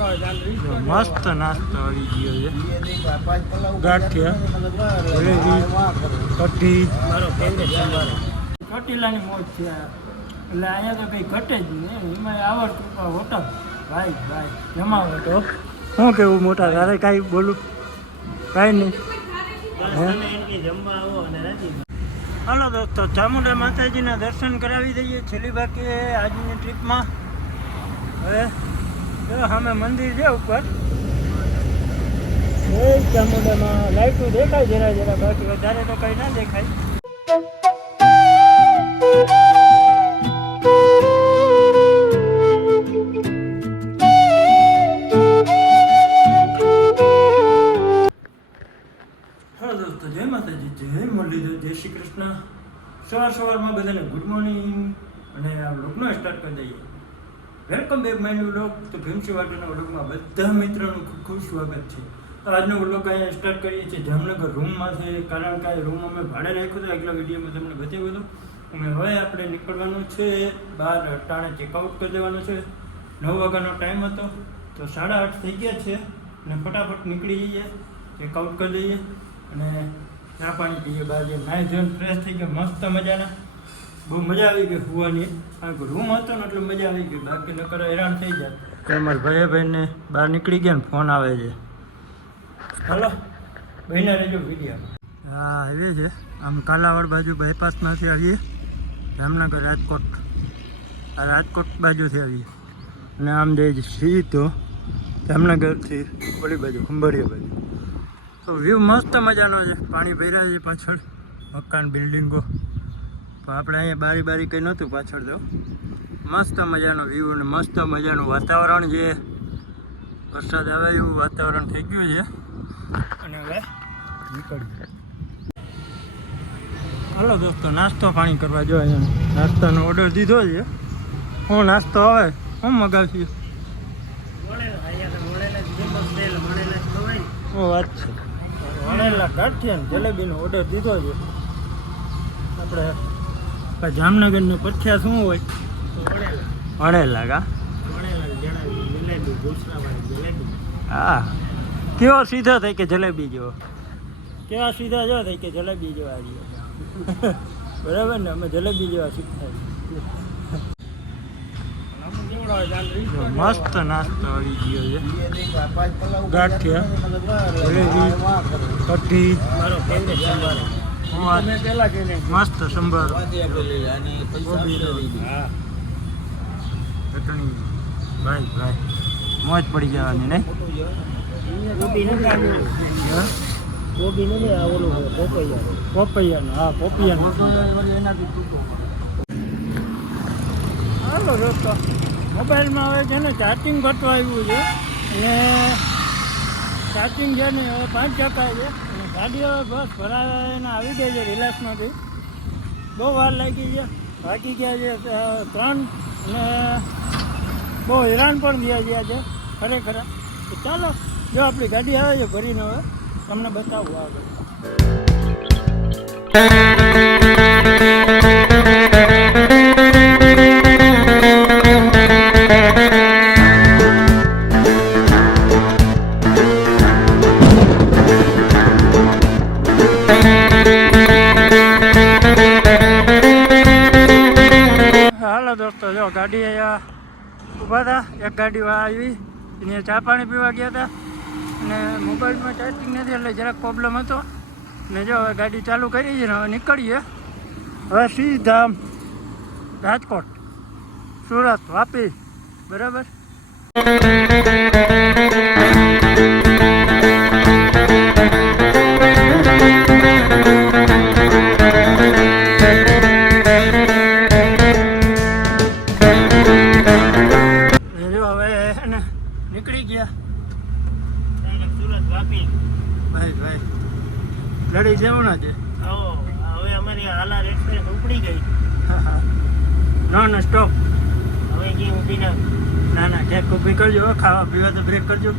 મસ્ત નાસ્તો આવી ગયો છે. ગાંઠિયા જલેબી કઢી. ચોટીલાની મોજ છે. એટલે અહીંયા તો કંઈ ઘટે જ નહીં. એમાં આવડતું હોટલ. ભાઈ ભાઈ જમાવો તો શું કેવું મોટા તારે કાંઈ બોલું? કાંઈ નહીં. જમવા આવો અને રાજી હાલો દોસ્તો ચામુંડા માતાજીના દર્શન કરાવી દઈએ છેલ્લી બાકી આજની ટ્રીપમાં. હવે સામે મંદિર છે ઉપર. ચામુંડામાં લાઈટું દેખાય જરા જરા બાકી વધારે તો કંઈ ના દેખાય. હા દોસ્તો જય માતાજી જય મુરલીધર જય શ્રી કૃષ્ણ. સવાર સવારમાં બધાને ગુડ મોર્નિંગ અને આ વ્લોગનો સ્ટાર્ટ કરી દઈએ. Welcome back my new vlog. તો ભીમસી વાટરના વ્લોગમાં બધા મિત્રોનું ખૂબ ખૂબ સ્વાગત છે. તો આજનો વ્લોગ અહીંયા સ્ટાર્ટ કરીએ છીએ. જામનગર રૂમમાંથી કારણ કે આ રૂમ અમે ભાડે રાખ્યું હતું. આગલા વિડીયોમાં તમને બતાવ્યું હતું. અને હવે આપણે નીકળવાનું છે બહાર અટાણે ચેકઆઉટ કરી દેવાનું છે. નવ વાગ્યાનો ટાઈમ હતો. તો સાડા આઠ થઈ ગયા છે. અને ફટાફટ નીકળી જઈએ. ચેકઆઉટ કરી દઈએ. અને ચા પાણી પીએ. બહાર જઈએ. નાહી જોઈને ફ્રેશ થઈ ગયા. મસ્ત મજાના. બહુ મજા આવી ગઈ હોવાની કારણ કે રૂમ હતો ને એટલે મજા આવી ગઈ. બાકી નકર હેરાન થઈ જાય તો અમારા ભાઈ ભાઈને બહાર નીકળી ગયા ને ફોન આવે છે. હલો ભાઈના રેજો વીડિયો હા હાઈવે છે. આમ કાલાવાડ બાજુ બાયપાસમાંથી આવીએ. જામનગર રાજકોટ. આ રાજકોટ બાજુથી આવીએ. અને આમ જઈએ સીધો જામનગરથી ઓલી બાજુ ખંભાળિયા બાજુ. તો વ્યૂ મસ્ત મજાનો છે. પાણી ભર્યા છે પાછળ. મકાન બિલ્ડિંગો આપણે અહીંયા બારી બારી કંઈ નહોતું પાછળ તો. મસ્ત મજાનો વ્યૂ અને મસ્ત મજાનું વાતાવરણ છે. વરસાદ આવે એવું વાતાવરણ થઈ ગયું છે. અને હવે નીકળીએ. હાલો દોસ્તો, નાસ્તો પાણી કરવા જો અહીંયા. નાસ્તાનો ઓર્ડર દીધો છે. હું નાસ્તો આવે હું મગાવશું. વાત છે. વણેલા ગાંઠિયા જલેબીનો ઓર્ડર દીધો છે. આપણે આ જામનગરનું પથ્યા શું હોય? ભણેલા કા? હા. કેવો સીધો થઈ કે જલેબી જેવો? કેવા સીધા જો થઈ કે જલેબી જેવા જેવો બરાબર ને? અમે જલેબી જેવા શીખતા મસ્ત નાસ્તો આવી ગયો છે. ગાંઠિયા, જલેબી મારો ફેવરેટ મસ્ત સંભાર. હા. ચટણી. ભાઈ ભાઈ. મોજ પડી જવાની ને ગોબી હા? ગોબી નથી ઓલું છે, પોપૈયા પોપૈયાનું હા પોપૈયાનું. હાલો મોબાઈલમાં હવે છે ને ચાર્જિંગ ઘટવા આવ્યું છે. અને ચાર્જિંગ છે ને હવે પાંચ ટકા છે. ગાડી હવે બસ ભરાઈને આવી ગઈ છે રિલાયન્સમાંથી. બહુ વાર લાગી છે બાકી ગયા છે ત્રણ અને બહુ હેરાન પણ ગયા છે ખરેખર. ચાલો, જો આપણી ગાડી આવે છે, ભરીને હવે, તમને બતાવું આગળ. એને ચા પાણી પીવા ગયા હતા. અને મોબાઈલમાં ચાર્જિંગ નથી, એટલે જરાક પ્રોબ્લેમ હતો. ને જો હવે ગાડી ચાલુ કરી છે હવે નીકળીએ. હવે સીધા રાજકોટ, સુરત, વાપી, બરાબર? નીકળી ગયા. સુરત વાપી. ભાઈ ભાઈ. લડી જવાના છે હવે અમારી હાલાર એક્સપ્રેસ ઉપડી ગઈ. નો નો સ્ટોપ હવે જે ઊભી ના ના ના ક્યાંક ઊભી કરજો ખાવા પીવા તો બ્રેક કરજો.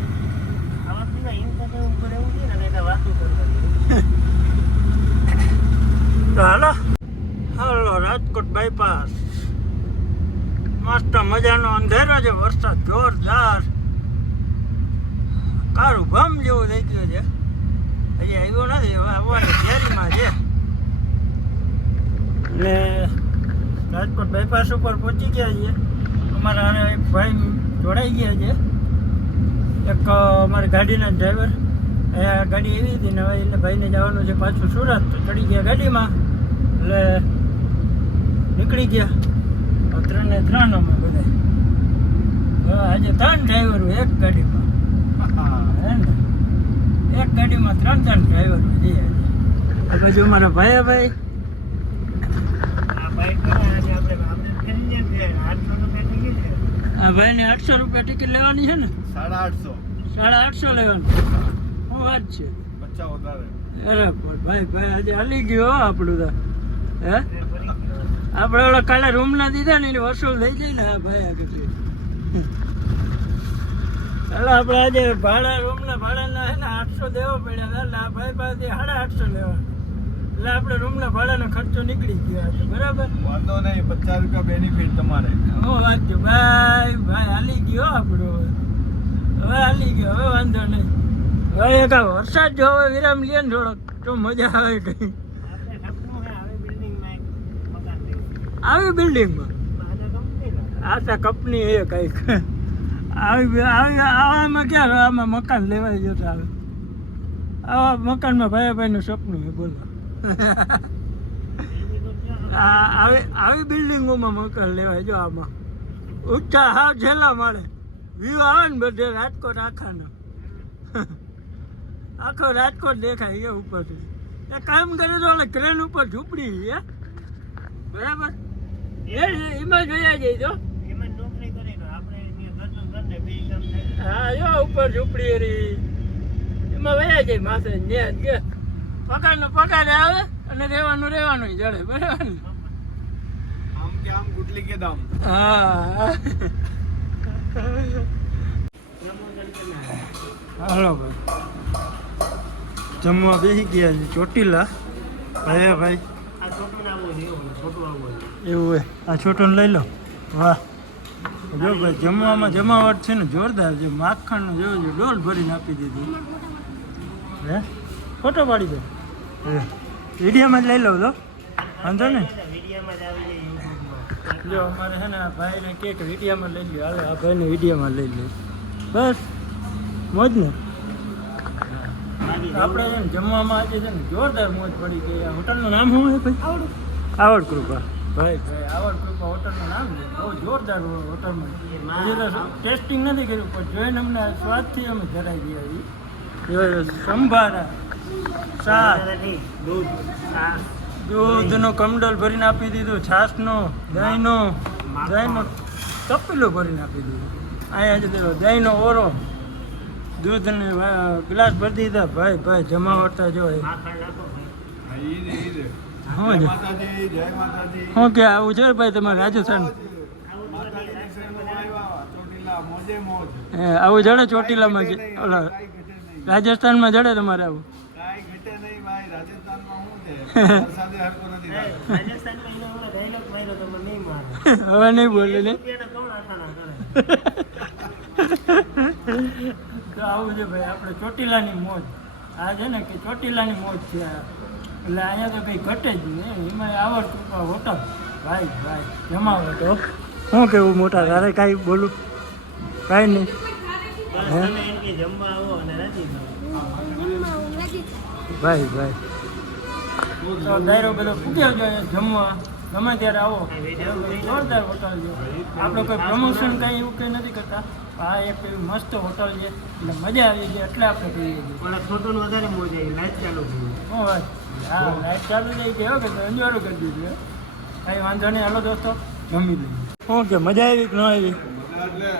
ખાવા પીવા એમ તો ઉપર એવું છે ને તો વાતું કરતા તો હાલો. હાલો રાજકોટ બાયપાસ મસ્ત મજાનો અંધેરો છે વરસાદ જોરદાર. સારું ભમ જેવું થઈ ગયું છે. હજી આવ્યો નથી આવવાની તૈયારીમાં છે. એટલે રાજકોટ બાયપાસ ઉપર પહોંચી ગયા છીએ. અમારા અને એક ભાઈ જોડાઈ ગયા છે. એક અમારી ગાડીના ડ્રાઈવર અહીંયા ગાડી એવી હતી ને હવે એને ભાઈને જવાનું છે પાછું સુરત. ચડી ગયા ગાડીમાં. એટલે નીકળી ગયા. ત્રણે ત્રણ અમે બધા આજે ત્રણ ડ્રાઈવરો એક ગાડીમાં. એક ગાડીમાં ત્રણ ત્રણ ડ્રાઈવર જઈએ આ બાજુ અમારા ભાઈ. ભાઈ આ ભાઈને આઠસો રૂપિયા ટિકિટ લેવાની છે ને? સાડા આઠસો. સાડા આઠસો લેવાની. શું વાત છે? અરે ભાઈ ભાઈ આજે હલી ગયો હો આપણું તો. હે? આપણે ઓલા કાલે રૂમ ના દીધા ને એની વસૂલ થઈ જાય ને આ ભાઈ આગળ. ચાલો આપણે આજે ભાડા રૂમના ભાડાના હે ને આઠસો દેવા પડ્યા એટલે આ ભાઈ પાસેથી સાડા આઠસો લેવા. એટલે આપણે રૂમના ભાડાનો ખર્ચો નીકળી ગયો છે બરાબર? વાંધો નહીં પચાસ રૂપિયા બેનિફિટ તમારે. હું વાત છું. ભાઈ ભાઈ હાલી ગયો આપણો. હવે હાલી ગયો હવે વાંધો નહીં. હવે એક આ વરસાદ જો હવે વિરામ લે ને થોડોક તો મજા આવે કઈ. આવી બિલ્ડિંગમાં આશા કંપની એ કંઈક. આવી આવી આવામાં ક્યાં આમાં મકાન લેવાય જતા આવે આવા મકાનમાં ભાઈ ભાઈનું સપનું છે બોલો. આવી આવી બિલ્ડિંગોમાં મકાન લેવાય, જો આમાં. ઊંચા હા છેલ્લા માળે. વ્યૂ આવે ને બધે રાજકોટ આખાનો. આખો રાજકોટ દેખાય એ ઉપરથી. એ કામ કરે તો ઓલે ક્રેન ઉપર ઝૂંપડી છે બરાબર? એ એમાં જોયા જાય ઉપર ઝૂંપડી રહી એમાં વયા જાય માથે ન્યા જ કે પગાર નો પગાર આવે અને રહેવાનું રહેવાનું જડે બરાબર આમ કે આમ ગુટલી કે દામ. હા. હાલો ભાઈ. જમવા બેસી ગયા છે ચોટીલા. ભાઈ ભાઈ. એવું હોય. આ છોટું લઈ લો. વાહ. જો ભાઈ જમવામાં જમાવટ છે ને જોરદાર છે. માખણ જોજો જો ડોલ ભરીને આપી દીધી. હે? ફોટો પાડી દો. હે વિડીયોમાં જ લઈ લઉં તો વાંધો ને જો અમારે છે ને આ ભાઈને કે કે વિડીયોમાં લઈ લ્યો. હાલે આ ભાઈને વિડીયોમાં લઈ લ્યો. બસ. મોજ ને? આપણે છે ને જમવામાં આજે છે ને જોરદાર મોજ પડી ગઈ. આ હોટલનું નામ શું છે ભાઈ? આવડ કૃપા. ભાઈ ભાઈ આવા કૃપા હોટલનું નામ છે. બહુ જોરદાર હજી તો ટેસ્ટિંગ નથી કર્યું પણ જોઈને અમને સ્વાદથી અમે ધરાઈ ગયા જો સંભારા શાક દૂધનો કમડલ ભરીને આપી દીધું છાશનો દહીંનો દહીંનો તપેલું ભરીને આપી દીધું. અહીંયા જ દેલો દહીંનો ઓરો. દૂધને ગ્લાસ ભરી દીધા. ભાઈ ભાઈ જમાવડતા જો એ શું કે આવું છે ભાઈ તમારે રાજસ્થાન? આવું જડે ચોટીલામાં ઓલા રાજસ્થાનમાં જડે તમારે આવું. હવે નહીં બોલે ને? આવું છે ભાઈ આપણે ચોટીલાની મોજ. આ છે ને કે ચોટીલાની મોજ છે એટલે અહીંયા તો કંઈ ઘટે જ નહીં. એમાં આવડતું હોટલ. ભાઈ ભાઈ જમાવટ હો. શું કેવું મોટા તારે? કાંઈ બોલું? કાંઈ નહીં. ભાઈ ભાઈ. તો બધો જોઈએ જમવા. ગમે ત્યારે આવો. જોરદાર હોટલ છે. આપણે કોઈ પ્રમોશન કંઈ એવું કંઈ નથી કરતા. આ એક એવી મસ્ત હોટલ છે. એટલે મજા આવી જાય એટલે આપણે કહીએ છીએ. શું વાત? હા લાઈટ ચાલુ થઈ ગઈ કે અંજવાળું કરી દીધું કાંઈ વાંધો નહીં હાલો દોસ્તો જમી લઈએ. શું કે મજા આવી કે ન આવી? એટલે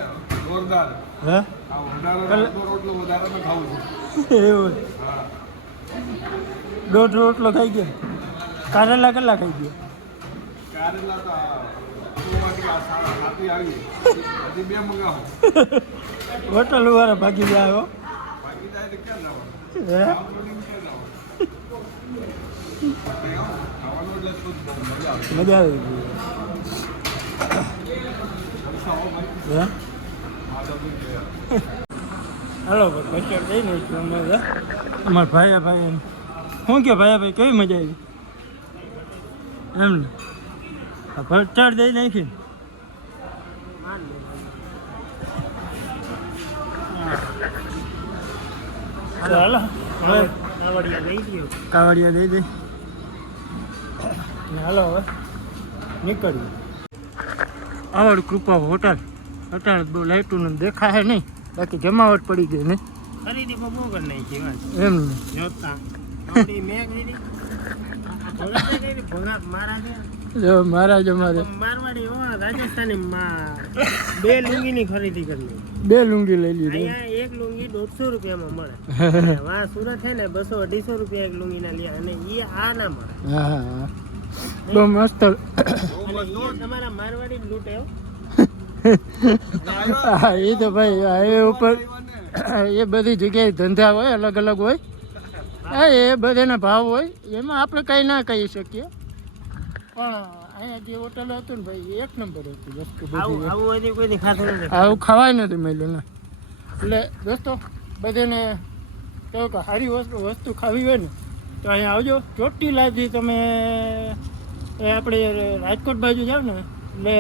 જોરદાર. હે? આ વધારાનો કલ- અડધો રોટલો વધારે ખાવું છું. એવું દોઢ રોટલો ખાઈ ગયો. કારેલા કેટલા ખાઈ ગયો? કારેલા તો હોટલ વાળા ભાગી જાય આવ્યો મજા આવે. ગઈ હાલો ભાઈ કચર દઈ નાખ્યું અમારે અમારા ભાયા ભાઈ શું કે ભાયા ભાઈ કેવી મજા આવી? એમ ને ભરચાર દઈ નાખી. હાલો કાવડિયા દઈ દઈ ને હાલો હવે નીકળ્યું આવડ કૃપા હોટલ હોટલ બહુ લાઈટું દેખાય નહીં. બાકી જમાવટ પડી ગઈ ને. ખરીદી બહુ કરી નાખી એમ જોતા. મહારાજ અમારે. બે લુંગીની ખરીદી કરી. બે લુંગી લઈ લીધી. એક લુંગી દોઢસો રૂપિયામાં મળે. વા સુરત છે ને બસો અઢીસો રૂપિયા એક લુંગીના લીધા અને એ આ ના મળે. હા હા હા. બહુ મસ્ત. એ તો ભાઈ હાઈવે ઉપર એ બધી જગ્યાએ ધંધા હોય અલગ અલગ હોય. હા એ બધાના ભાવ હોય. એમાં આપણે કંઈ ના કહી શકીએ. પણ અહીંયા જે હોટલ હતું ને ભાઈ એક નંબર હતું વસ્તુ આવું ખવાય નથી મળ્યું ને. એટલે દોસ્તો બધાને કહ્યું કે સારી વસ્તુ વસ્તુ ખાવી હોય ને તો અહીંયા આવજો. ચોટીલાથી તમે એ આપણે રાજકોટ બાજુ જાઓ ને એટલે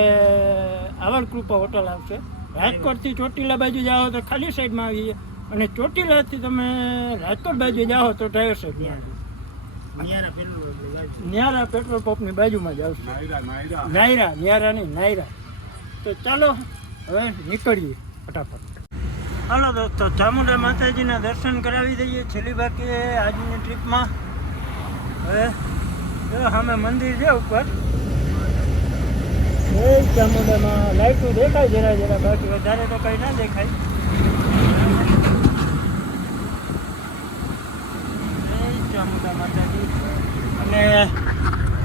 આવડ કૃપા હોટલ આવશે. રાજકોટથી ચોટીલા બાજુ જાઓ તો ખાલી સાઈડમાં આવીએ અને ચોટીલાથી તમે રાજકોટ બાજુ જાઓ તો ડ્રાઈવર સાઈડમાં આવીએ નિયારા પેટ્રોલ પંપની બાજુમાં જ આવશે. નાયરા નાયરા. નાયરા ન્યારા નહીં નાયરા. તો ચાલો હવે નીકળીએ ફટાફટ. હાલો દોસ્તો ચામુંડા માતાજીના દર્શન કરાવી દઈએ. છેલ્લી બાકી આજની ટ્રીપમાં. હવે સામે મંદિર છે ઉપર. એ ચામુંડામાં લાઈટો દેખાય જરા જરા બાકી વધારે તો કંઈ ના દેખાય. ચામુંડા માતાજી. અને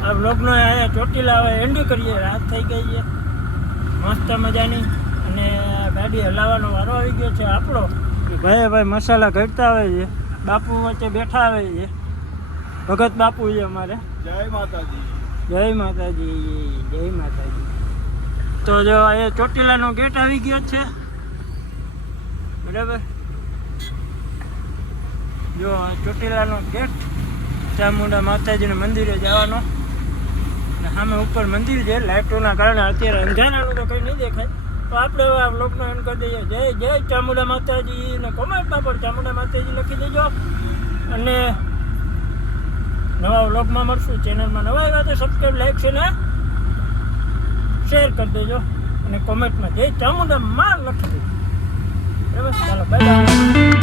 આ બ્લોગનો અહીંયા ચોટીલા હવે એન્ડ કરીએ રાત થઈ ગઈ છે. મસ્ત મજાની. અને ગાડી હલાવવાનો વારો આવી ગયો છે આપણો. કે ભાઈ ભાઈ મસાલા ઘટતા આવે છે. બાપુ વચ્ચે બેઠા આવે છે. ભગત બાપુ છે અમારે. જય માતાજી. જય માતાજી જય માતાજી. તો જો એ ચોટીલાનો ગેટ આવી ગયો છે. બરાબર? જો ચોટીલાનો ગેટ ચામુંડા માતાજીના મંદિરે જવાનો. અને સામે ઉપર મંદિર છે લાઇટોના કારણે અત્યારે અંધારાનું તો કંઈ નહીં દેખાય. તો આપણે હવે આ બ્લોગનો એન્ડ કરી દઈએ. જય જય ચામુંડા માતાજી. ને કોમેન્ટમાં પણ ચામુંડા માતાજી લખી દેજો. અને નવા વ્લોગમાં મળશું. ચેનલમાં નવા આવ્યા તો સબસ્ક્રાઈબ લાઈક છે ને? શેર કરી દેજો. અને કોમેન્ટમાં જય ચામુંડા માં લખી દેજો. બરાબર? ચાલો બાય